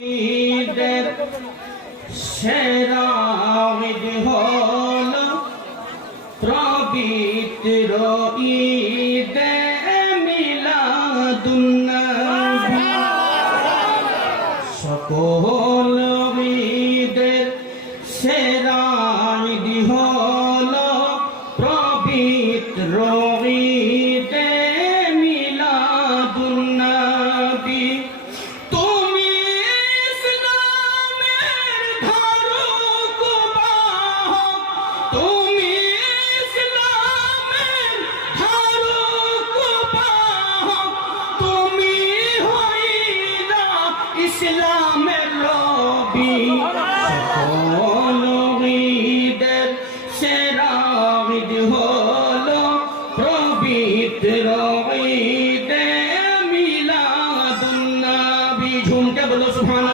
ঈদের সেরা ঈদ হলো পবিত্র ঈদে মিলাদুন নবী। সকল ঈদের সেরা ঈদ হলো পবিত্র ঈদে মিলাদুন নবী। ইসলামের নবী